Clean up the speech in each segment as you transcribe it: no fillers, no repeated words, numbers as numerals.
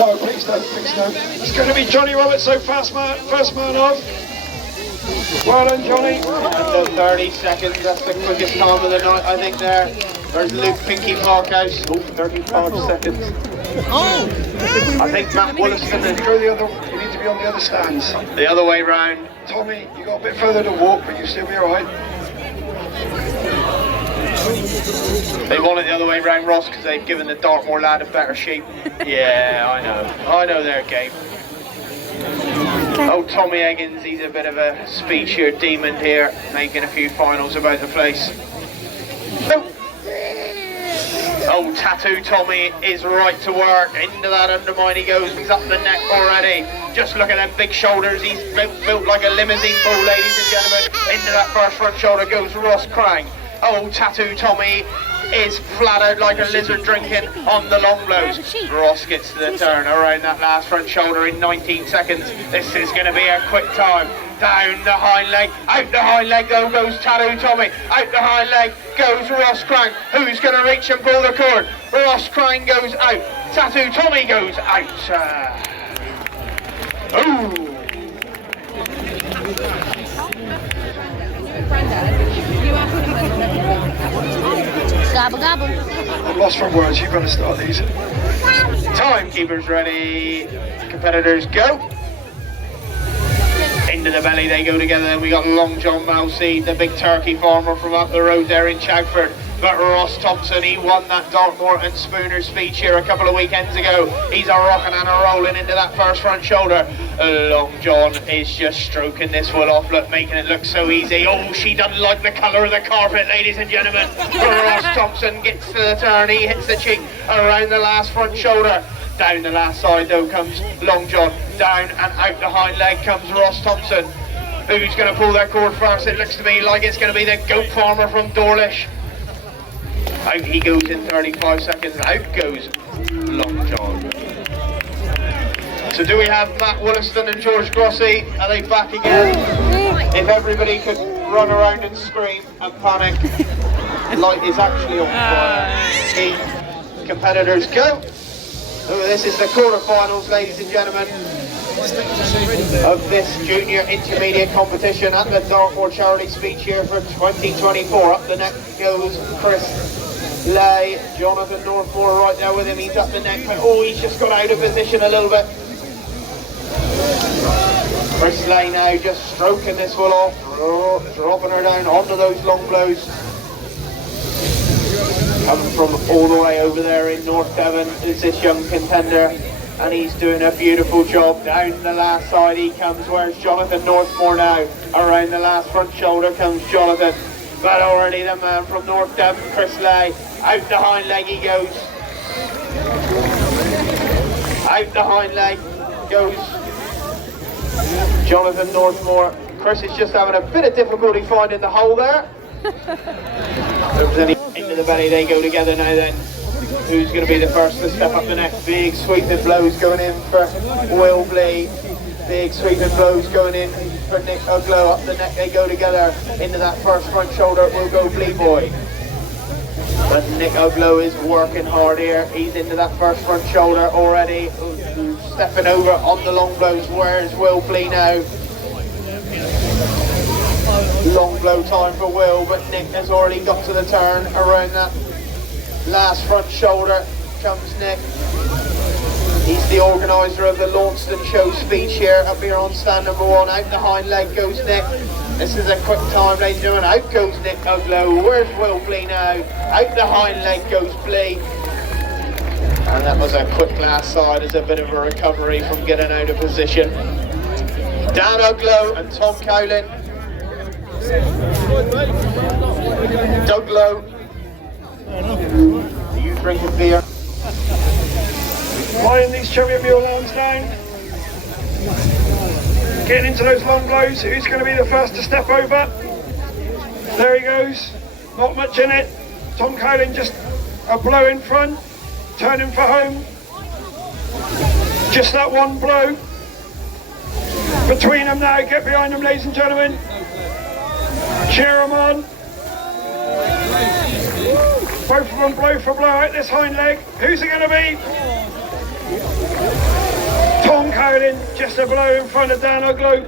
No, please don't, please don't. It's going to be Johnny Roberts, so first man off. Well done, Johnny. Under 30 seconds, that's the quickest time of the night, I think there. There's Luke Pinky Parkhouse, 35 seconds. I think Matt Wollaston is Go the other, you need to be on the other stands. the other way round. Tommy, you got a bit further to walk, but you'll still be alright. They want it the other way round, Ross, because they've given the Dartmoor lad a better shape. Yeah, I know their game. Oh, Tommy Eggins, he's a bit of a speed shear demon here, making a few finals about the place. Oh, Tattoo Tommy is right to work. Into that undermine he goes. He's up the neck already. Just look at them big shoulders. He's built like a limousine bull, ladies and gentlemen. Into that first front shoulder goes Ross Crang. Oh, Tattoo Tommy is flattered like a lizard drinking on the long blows. Ross gets to the turn around that last front shoulder in 19 seconds. This is going to be a quick time. Down the hind leg, out the hind leg though goes Tattoo Tommy. Out the hind leg goes Ross Crang. Who's going to reach and pull the cord? Ross Crang goes out. Tattoo Tommy goes out. Ooh. Gobble, gobble. I'm lost for words, you've got to start these. Timekeepers ready. Competitors go. Into the belly they go together. We got Long John Mousey, the big turkey farmer from up the road there in Chagford. But Ross Thompson, he won that Dartmoor and Spooner Speed Shear a couple of weekends ago. He's a rocking and a rolling into that first front shoulder. Long John is just stroking this one off, look, making it look so easy. Oh, she doesn't like the colour of the carpet, ladies and gentlemen. Ross Thompson gets to the turn, he hits the cheek around the last front shoulder. Down the last side though comes Long John. Down and out the hind leg comes Ross Thompson. Who's going to pull that cord first? It looks to me like it's going to be the goat farmer from Dawlish. Out he goes in 35 seconds. Out goes Long John. So do we have Matt Wollaston and George Grossi? Are they back again? If everybody could run around and scream and panic. Light is actually on fire. Competitors go. So this is the quarterfinals, ladies and gentlemen, of this junior intermediate competition at the Dartmoor Charity Speed Shear for 2024. Up the neck goes Chris Lay, Jonathan Northmore right there with him. He's up the neck, but oh, he's just got out of position a little bit. Chris Lay now just stroking this one off, dropping her down onto those long blows. Coming from all the way over there in North Devon is this young contender, and he's doing a beautiful job. Down the last side he comes. Where's Jonathan Northmore now? Around the last front shoulder comes Jonathan, but already the man from North Devon, Chris Lay, out the hind leg he goes. Out the hind leg goes Jonathan Northmore. Chris is just having a bit of difficulty finding the hole there. Into the belly they go together now then. Who's going to be the first to step up the neck? Big sweeping blows going in for Will Blee. Big sweeping blows going in for Nick Uglow. Up the neck they go together. Into that first front shoulder will go Blee Boy. But Nick Uglow is working hard here. He's into that first front shoulder already. Stepping over on the long blows. Where's Will Blee now? Long blow time for Will, but Nick has already got to the turn. Around that last front shoulder comes Nick. He's the organiser of the Launceston Show Speed Shear up here on stand number 1. Out the hind leg goes Nick. This is a quick time, ladies and gentlemen. Out goes Nick Uglow. Where's Will Blee now? Out the hind leg goes Blee. And that was a quick last side as a bit of a recovery from getting out of position. Dan Uglow and Tom Cowlin. Doug Lowe, are you drinking beer? Lying these chubby mule arms down. Getting into those long blows. Who's going to be the first to step over? There he goes. Not much in it. Tom Cowlin just a blow in front. Turning for home. Just that one blow. Between them now. Get behind them, ladies and gentlemen. Cheer them on. Both of them blow for blow out this hind leg. Who's it going to be? Tom Cowlin, just a blow in front of Dan Uglow.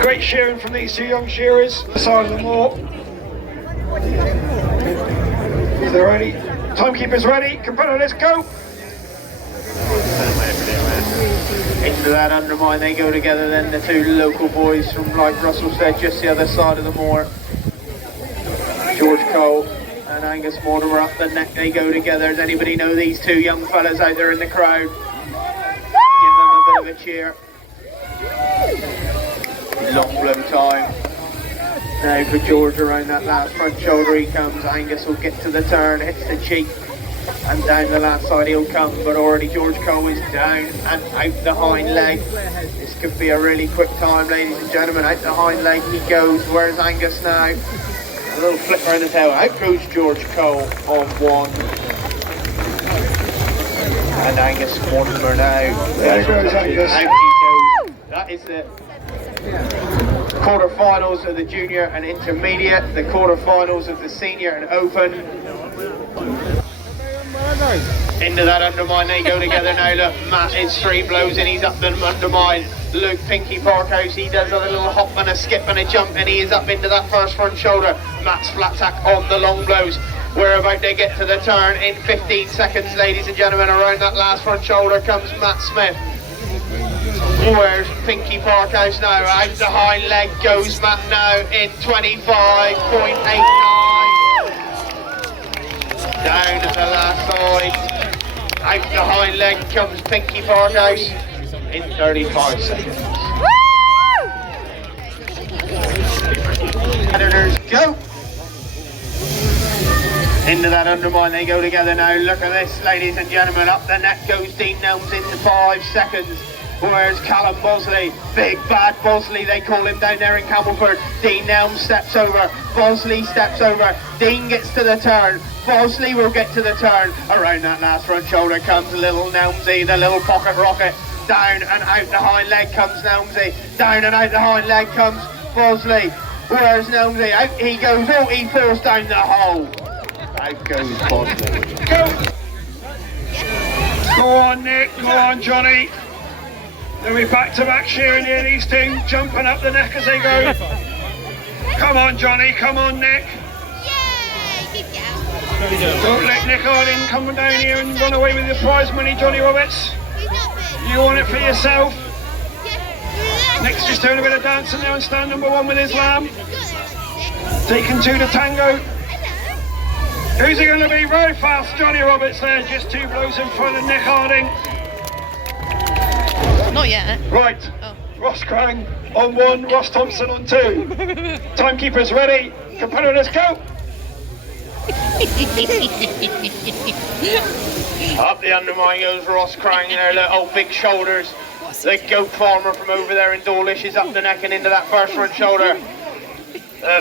Great shearing from these two young shearers. The side of the moor. If they're ready, timekeeper's ready. Competitors, go! Into that undermine they go together then, the two local boys from, like Russell said, just the other side of the moor. George Cole and Angus Mortimer up the neck, they go together. Does anybody know these two young fellas out there in the crowd? Give them a bit of a cheer. Long blow time. Now for George around that last front shoulder he comes. Angus will get to the turn, hits the cheek, and down the last side he'll come, but already George Cole is down and out the hind leg. This could be a really quick time, ladies and gentlemen. Out the hind leg he goes. Where's Angus now? A little flip around the tail. Out goes George Cole on one. And Angus Mortimer now. There goes Angus. Out he goes. That is the quarter-finals of the junior and intermediate, the quarter-finals of the senior and open. Into that undermine they go together now. Look, Matt is 3 blows and he's up the undermine. Luke Pinky Parkhouse, he does a little hop and a skip and a jump and he is up into that first front shoulder. Matt's flat tack on the long blows. We're about to get to the turn in 15 seconds, ladies and gentlemen. Around that last front shoulder comes Matt Smith. Where's Pinky Parkhouse now? Out the hind leg goes Matt now in 25.89. Down at the last side. Out the hind leg comes Pinky Parkhouse in 35 seconds. Editors, go! Into that undermine they go together now. Look at this, ladies and gentlemen. Up the neck goes Dean Nelms into 5 seconds. Where's Callum Bosley? Big Bad Bosley, they call him down there in Campbellford. Dean Nelms steps over. Bosley steps over. Dean gets to the turn. Bosley will get to the turn. Around that last front shoulder comes little Nelmsy, the little pocket rocket. Down and out the hind leg comes Nelmsy. Down and out the hind leg comes Bosley. Where's Nelmsy? Out he goes. Oh, he falls down the hole. Out goes Bosley. Go! Go on, Nick. Go on, Johnny. They'll be back-to-back shearing here, these two, jumping up the neck as they go. Come on, Johnny. Come on, Nick. Don't let Nick Harding come down here and run away with your prize money, Johnny Roberts. You want it for yourself. Nick's just doing a bit of dancing there and stand number 1 with his lamb. Taking 2 to tango. Who's it going to be? Very fast, Johnny Roberts there, just 2 blows in front of Nick Harding. Not yet. Right, Ross Crang on 1, Ross Thompson on 2. Timekeeper's ready, competitors go! Up the undermine goes Ross Crang there, little big shoulders. The goat farmer from over there in Dawlish is up the neck and into that first front shoulder.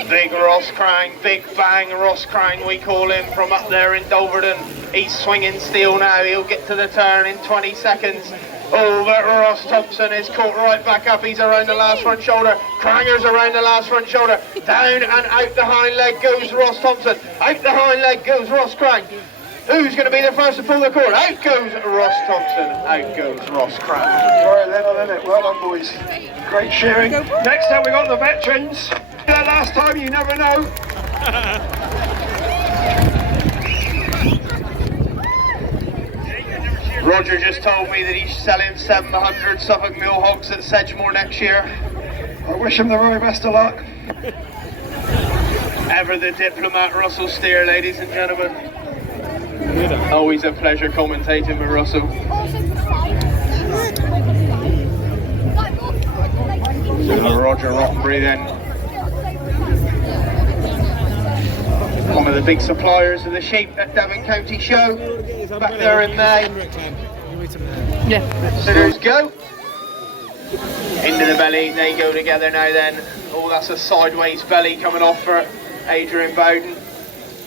Big Ross Crang, big bang Ross Crang we call him, from up there in Dulverton. He's swinging steel now, he'll get to the turn in 20 seconds. Oh, but Ross Thompson is caught right back up. He's around the last front shoulder. Cranger's around the last front shoulder. Down and out the hind leg goes Ross Thompson. Out the hind leg goes Ross Crang. Who's going to be the first to pull the cord? Out goes Ross Thompson. Out goes Ross Crang. Right then, on it. Well done, boys. Great shearing. Next up, we got the veterans. That last time, you never know. Roger just told me that he's selling 700 Suffolk Mill hogs at Sedgemoor next year. I wish him the very best of luck. Ever the diplomat, Russell Steer, ladies and gentlemen. Always a pleasure commentating with Russell. Roger Rottenbury then. One of the big suppliers of the sheep at Devon County Show. Back there in May. Yeah. Sitters go. Into the belly, they go together now then. Oh, that's a sideways belly coming off for Adrian Bowden.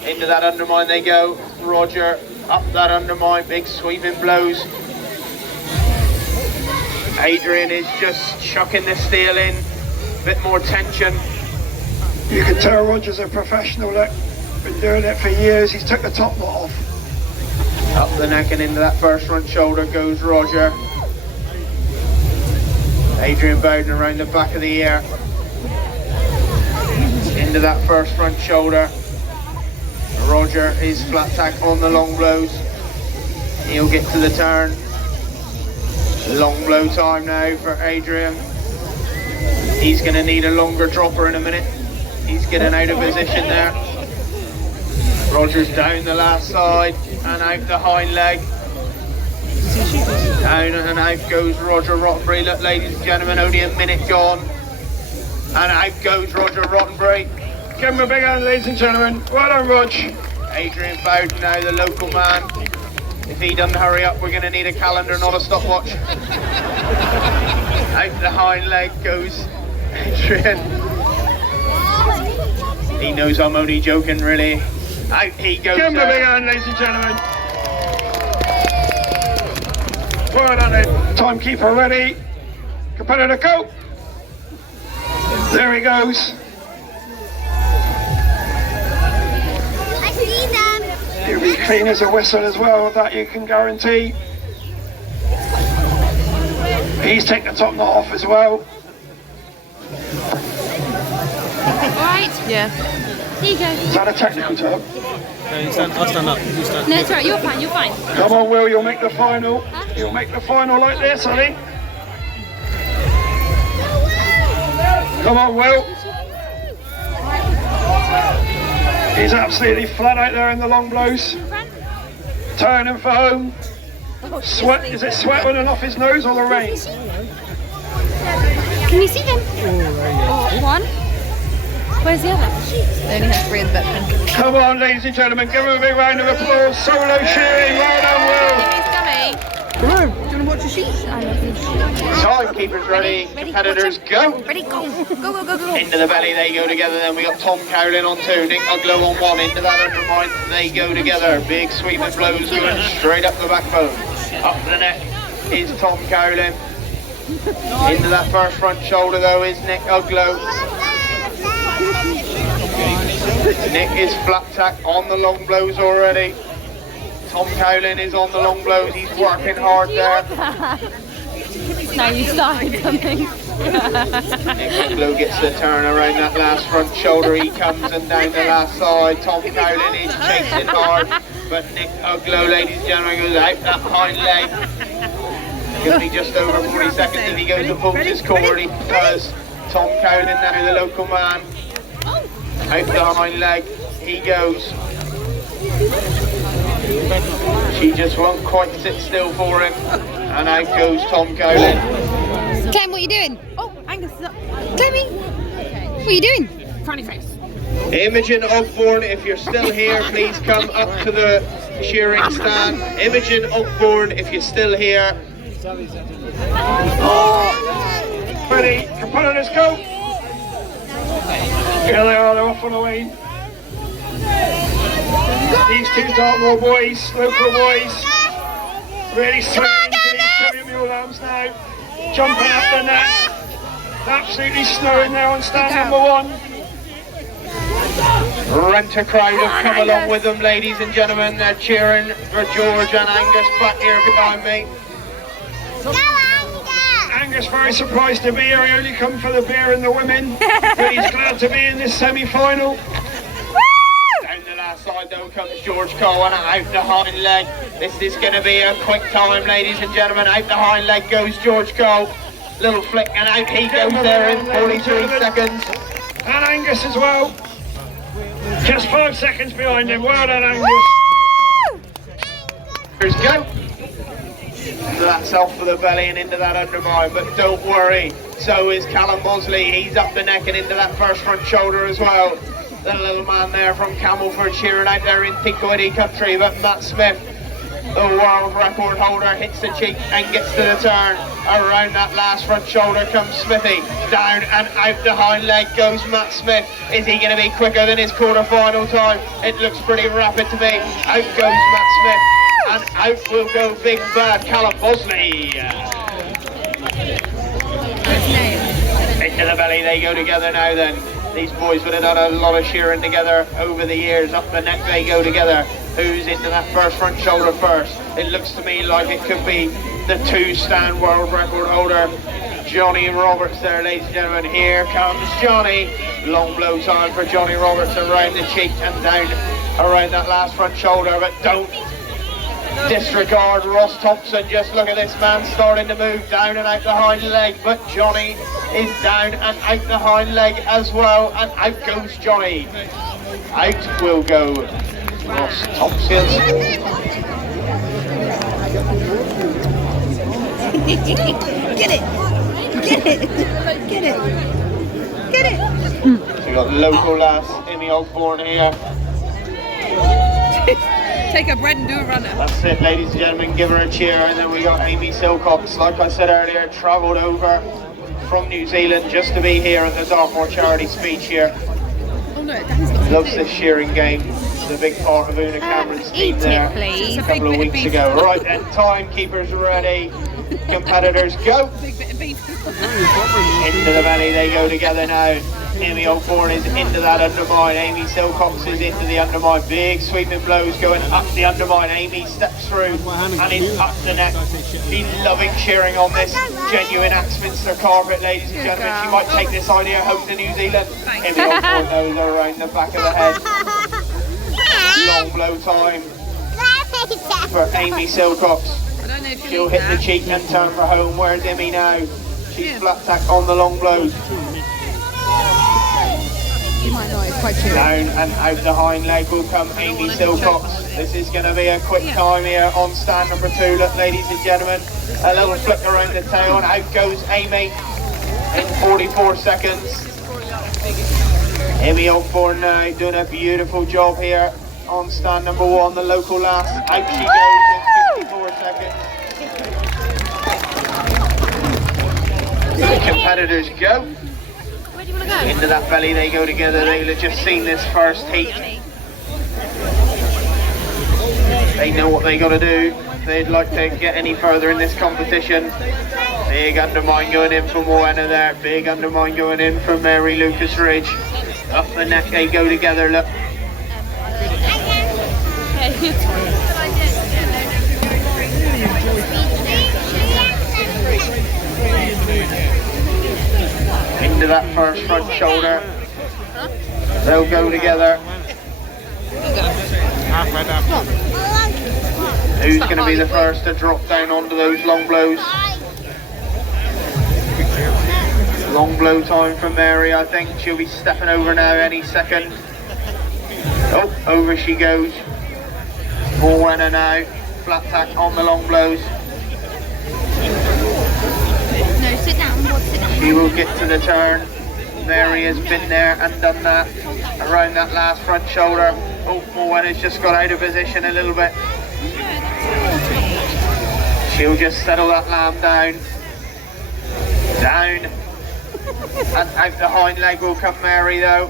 Into that undermine they go. Roger up that undermine, big sweeping blows. Adrian is just chucking the steel in, a bit more tension. You can tell Roger's a professional, look. Been doing it for years. He's took the top knot off. Up the neck and into that first front shoulder goes Roger. Adrian Bowden around the back of the ear. Into that first front shoulder. Roger is flat tack on the long blows. He'll get to the turn. Long blow time now for Adrian. He's going to need a longer dropper in a minute. He's getting out of position there. Roger's down the last side and out the hind leg. Down and out goes Roger Rottenbury. Look, ladies and gentlemen, only a minute gone. And out goes Roger Rottenbury. Give him a big hand, ladies and gentlemen. Well done, Rog. Adrian Bowden now, the local man. If he doesn't hurry up, we're going to need a calendar, not a stopwatch. Out the hind leg goes Adrian. He knows I'm only joking, really. Out he goes. Give him a big hand, ladies and gentlemen. Well done, then. Timekeeper ready. Competitor go. There he goes. I see them. He'll be clean as a whistle as well, that you can guarantee. He's taken the top knot off as well. Alright. Yeah. Here you go. Is that a technical term? No, you stand, I'll stand up. You stand. No, it's alright, you're fine, you're fine. Come on, Will, you'll make the final. You'll make the final like this, honey. Come on, Will. He's absolutely flat out there in the long blows. Turning for home. Sweat, is it sweat running off his nose or the rain? Can you see them? Oh, one. Where's the other? They only have 3 in the bedroom. Come on, ladies and gentlemen, give him a big round of applause. Solo shearing, well done, Hello, do you want to watch a sheep? I love these sheep. Timekeepers ready, competitors go. Ready, go. Go, go, go, go. Into the belly they go together, then we got Tom Cowlin on 2, Nick Uglow on 1, into that undermine they go together. Big sweeping blows going straight up the backbone. Up the neck is Tom Cowlin. Into that first front shoulder though is Nick Uglow. Nick is flat tack on the long blows already. Tom Cowlin is on the long blows, he's working hard there. Now you started something. Nick Uglow gets the turn around that last front shoulder, he comes and down the last side. Tom Cowlin is chasing hard, but Nick Uglow, ladies and gentlemen, goes out that hind leg. Going to be just over 40 seconds if he goes and pulls his cord, he does. Tom Cowlin now, the local man. Out the hind leg, he goes. She just won't quite sit still for him. And out goes Tom Cowlin. Clem, what are you doing? Oh, Angus is up. Clemmy, what are you doing? Frowny face. Imogen Ogborn, if you're still here, please come up to the shearing stand. Imogen Ogborn, if you're still here. Ready, competitors go. Here they are, they're off on the way. These two Dartmoor boys, local boys, really swinging to these chariot mule lambs now. Jumping up the net. Absolutely snowing there on stand number 1. Rent-a crowd have come along with them, ladies and gentlemen. They're cheering for George and Angus back here behind me. Angus very surprised to be here. He only come for the beer and the women, but he's glad to be in this semi-final. Down the last side though comes George Cole and out the hind leg. This is going to be a quick time, ladies and gentlemen. Out the hind leg goes George Cole. Little flick and out he goes there in 43 seconds. And Angus as well. Just 5 seconds behind him. Well done, Angus. Here's go. That's off for the belly and into that undermine, but don't worry, so is Callum Bosley. He's up the neck and into that first front shoulder as well. The little man there from Camelford cheering out there in Tinkoidi country, but Matt Smith, the world record holder, hits the cheek and gets to the turn. Around that last front shoulder comes Smithy. Down and out the hind leg goes Matt Smith. Is he going to be quicker than his quarter-final time? It looks pretty rapid to me. Out goes Matt Smith. And out will go big bad Callum Bosley. Into the belly they go together now then. These boys would have done a lot of shearing together over the years. Up the neck they go together. who's into that first front shoulder first. It looks to me like it could be the 2-stand world record holder, Johnny Roberts there, ladies and gentlemen. Here comes Johnny. Long blow time for Johnny Roberts around the cheek and down around that last front shoulder, but don't disregard Ross Thompson. Just look at this man starting to move down and out the hind leg, but Johnny is down and out the hind leg as well, and out goes Johnny. Out will go Ross Thompson. Get it! Get it! Get it! Get it! So we got local lass Amy Osborne here. Take her bread and do a runner. That's it, ladies and gentlemen, give her a cheer. And then we got Amy Silcox, like I said earlier, travelled over from New Zealand just to be here at the Dartmoor Charity Speed Shear. Oh no, that is not. Loves this shearing game. It's a big part of Una Cameron's team there please. a couple of weeks ago. Right then, timekeepers ready. Competitors go. Big bit of beef. Into the belly they go together now. Amy Osborne is into that undermine. Amy Silcox is into the undermine. Big sweeping blows going up the undermine. Amy steps through and is up the neck. She's loving shearing on this genuine Axminster carpet, ladies and gentlemen. She might take this idea home to New Zealand. Amy Osborne knows her around the back of the head. Long blow time for Amy Silcox. She'll hit the cheek and turn for home. Where's Amy now? She's flat tack on the long blows. You might know, it's quite true. Down and out the hind leg will come Amy Silcox. This is going to be a quick time here on stand number 2, look, ladies and gentlemen. A little flick around the tail and out goes Amy in 44 seconds. Amy Osborne now doing a beautiful job here on stand number 1, the local lass. Out she goes in 54 seconds. The competitors go. Into that belly they go together. They'll have just seen this first heat. They know what they got to do. They'd like to get any further in this competition. Big undermine going in from Moorland there. Big undermine going in from Mary Lucas Ridge. Up the neck they go together, look. Into that first front shoulder. They'll go together. Who's going to be the first to drop down onto those long blows? Long blow time from Mary, I think. She'll be stepping over now any second. Oh, over she goes. Moorland now. Flat tack on the long blows. No, sit down. Sit down. She will get to the turn. Mary has been there and done that around that last front shoulder. Oh, Moorland has just got out of position a little bit. She'll just settle that lamb down. Down. And out the hind leg will come Mary though.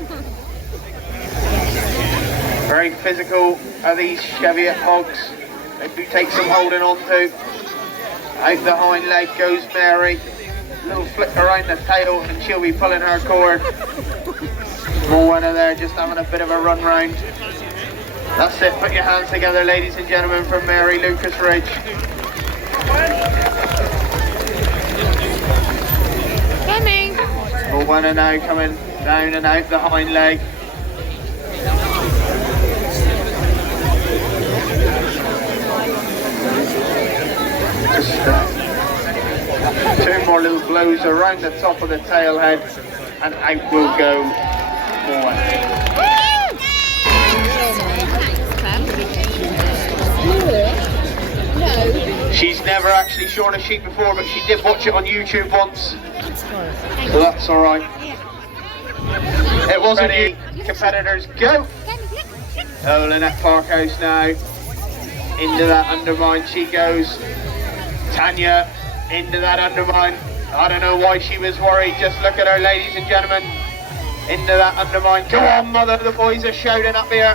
Very physical are these Cheviot hogs. They do take some holding on to. Out the hind leg goes Mary. Little flick around the tail and she'll be pulling her cord. Moorland there just having a bit of a run round. That's it, put your hands together ladies and gentlemen from Mary Lucas Ridge. Coming. Moorland now coming down and out the hind leg. Just two more little blows around the top of the tail head and out will go Moorland. She's never actually shorn a sheep before, but she did watch it on YouTube once, so that's alright. It wasn't any competitors go. Oh, Lynette Parkhouse now. Into that undermine she goes. Tanya into that undermine. I don't know why she was worried. Just look at her, ladies and gentlemen. Into that undermine. Go on, mother. The boys are shouting up here.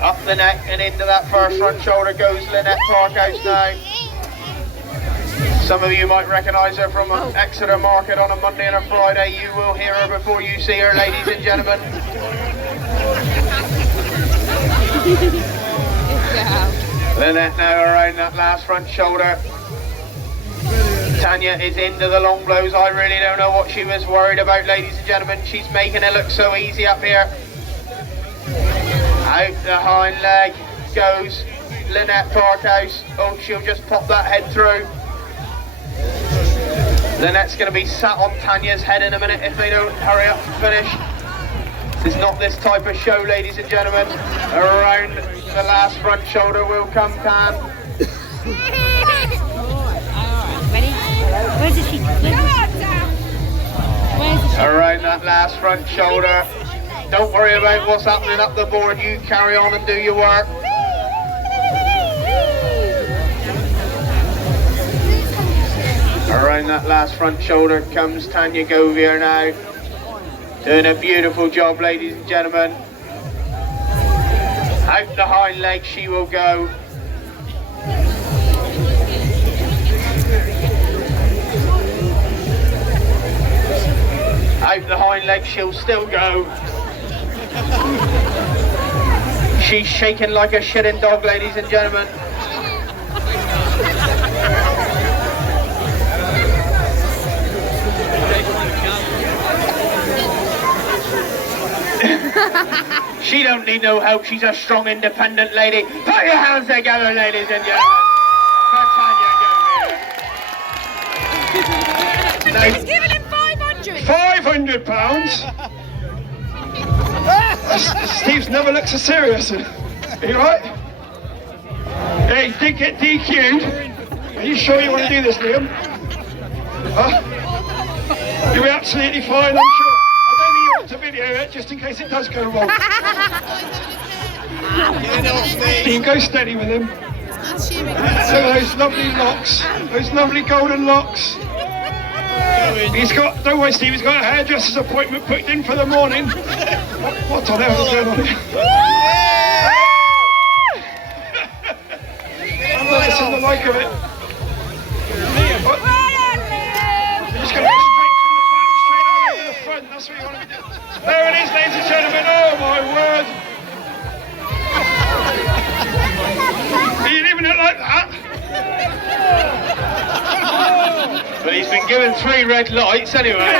Up the neck and into that first front shoulder goes Lynette Parkhouse now. Some of you might recognise her from Exeter Market on a Monday and a Friday. You will hear her before you see her, ladies and gentlemen. Lynette now around that last front shoulder. Tanya is into the long blows. I really don't know what she was worried about, ladies and gentlemen. She's making it look so easy up here. Out the hind leg goes Lynette Parkhouse. Oh, she'll just pop that head through. Lynette's going to be sat on Tanya's head in a minute if they don't hurry up and finish. This is not this type of show, ladies and gentlemen. Around the last front shoulder will come Tan. Ready? Where's the sheet? Around that last front shoulder. Don't worry about what's happening up the board. You carry on and do your work. Around that last front shoulder comes Tanya Govier now. Doing a beautiful job, ladies and gentlemen. Out the hind leg she will go. Out the hind leg she'll still go. She's shaking like a shitting dog, ladies and gentlemen. She don't need no help. She's a strong, independent lady. Put your hands together, ladies and gentlemen. For Tanya Govier. He's giving him 500. £500? Steve's never looked so serious. Are you right? Yeah, he did get DQ'd. Are you sure you want to do this, Liam? Huh? You'll be absolutely fine, I'm sure. I don't think you want to video it, just in case it does go wrong. Dean, go steady with him. Look at those lovely locks, those lovely golden locks. He's got, don't worry Steve, he's got a hairdresser's appointment booked in for the morning. What on earth is going on here? I'm not seeing the like of it. What? You're just going to go straight from the back, straight over to the front, that's what you want to be doing. There it is, ladies and gentlemen, oh my word. Are you leaving it like that? But he's been given 3 red lights anyway.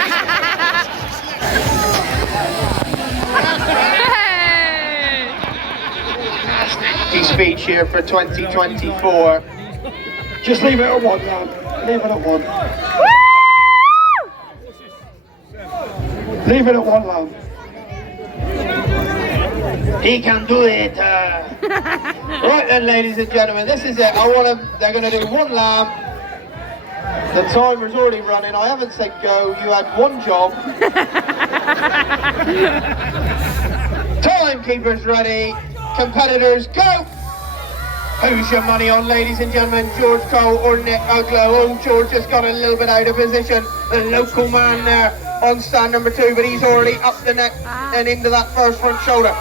Speed Shear for 2024. Just leave it at 1, man. Leave it at 1. Leave it at 1, love. He can do it. Right then, ladies and gentlemen, this is it. They're going to do 1 lamb. The timer's already running. I haven't said go. You had 1 job. Timekeeper's ready. Competitors, go! Who's your money on, ladies and gentlemen? George Cole or Nick Uglow? Oh, George just got a little bit out of position. The local man there on stand number 2, but he's already up the neck and into that first front shoulder.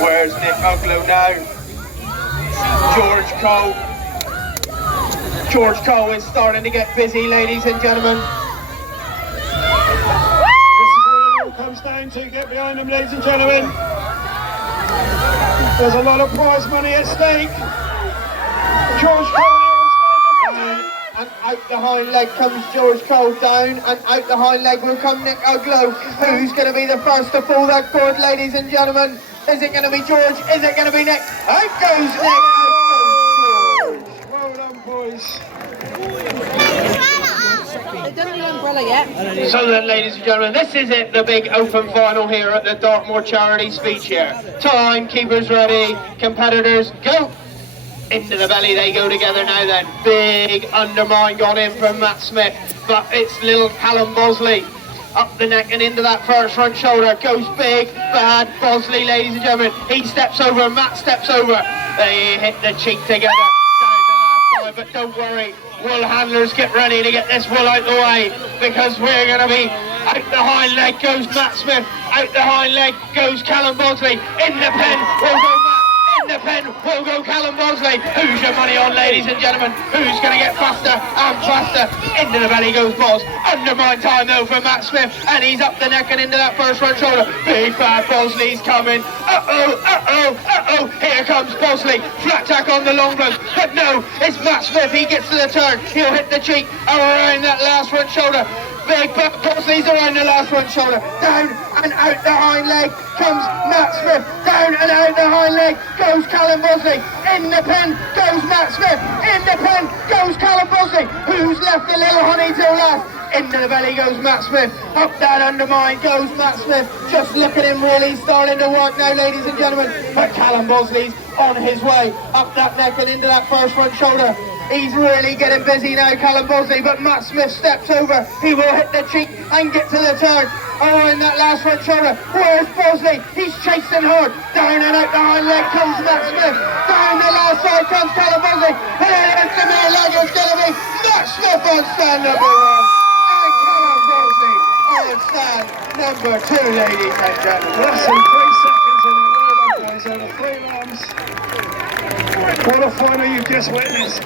Where's Nick Uglow now? George Cole. George Cole is starting to get busy, ladies and gentlemen. This is what it all comes down to. Get behind them, ladies and gentlemen. There's a lot of prize money at stake. George Cole and out the hind leg comes George Cole down, and out the hind leg will come Nick Uglow. Who's going to be the first to pull that cord, ladies and gentlemen? Is it going to be George? Is it going to be Nick? Out goes Nick! Out goes George! Well done, boys. They've done the umbrella yet. So then, ladies and gentlemen, this is it, the big open final here at the Dartmoor Charity Speed Shear. Timekeepers ready, competitors go! Into the belly they go together now then. Big undermine gone in from Matt Smith, but it's little Callum Bosley. Up the neck and into that first front shoulder goes big, bad Bosley, ladies and gentlemen. He steps over, Matt steps over. They hit the cheek together. Down the last line, but don't worry. Wool handlers, get ready to get this wool out the way, because we're going to be out the hind leg goes Matt Smith, out the hind leg goes Callum Bosley, in the pen will go Matt, In the pen will go Callum Bosley. Who's your money on, ladies and gentlemen? Who's going to get faster and faster? Into the belly goes Boz. Undermine time though for Matt Smith, and he's up the neck and into that first front shoulder. Big fat Bosley's coming. Here comes Bosley. Flat tack on the long run, but no, it's Matt Smith. He gets to the turn. He'll hit the cheek around that last front shoulder. Big fat Bosley's around the last front shoulder. Down and out the hind leg comes Matt Smith. Down and out the hind leg goes Callum Bosley. In the pen goes Matt Smith. In the pen goes Callum Bosley. Who's left the little honey till last? Into the belly goes Matt Smith. Up that undermine goes Matt Smith. Just look at him really starting to work now, ladies and gentlemen. But Callum Bosley's on his way. Up that neck and into that first front shoulder. He's really getting busy now, Callum Bosley, but Matt Smith steps over. He will hit the cheek and get to the turn. Oh, in that last front shoulder. Where's Bosley? He's chasing hard. Down and out the hind leg comes Matt Smith. Down the last side comes Callum Bosley. And it's the middle leg is going to be Matt Smith on stand number 1. And Callum Bosley on stand number 2, ladies and gentlemen. Less than 3 seconds in the world, boys, out of 3 rounds. What a final you've just witnessed.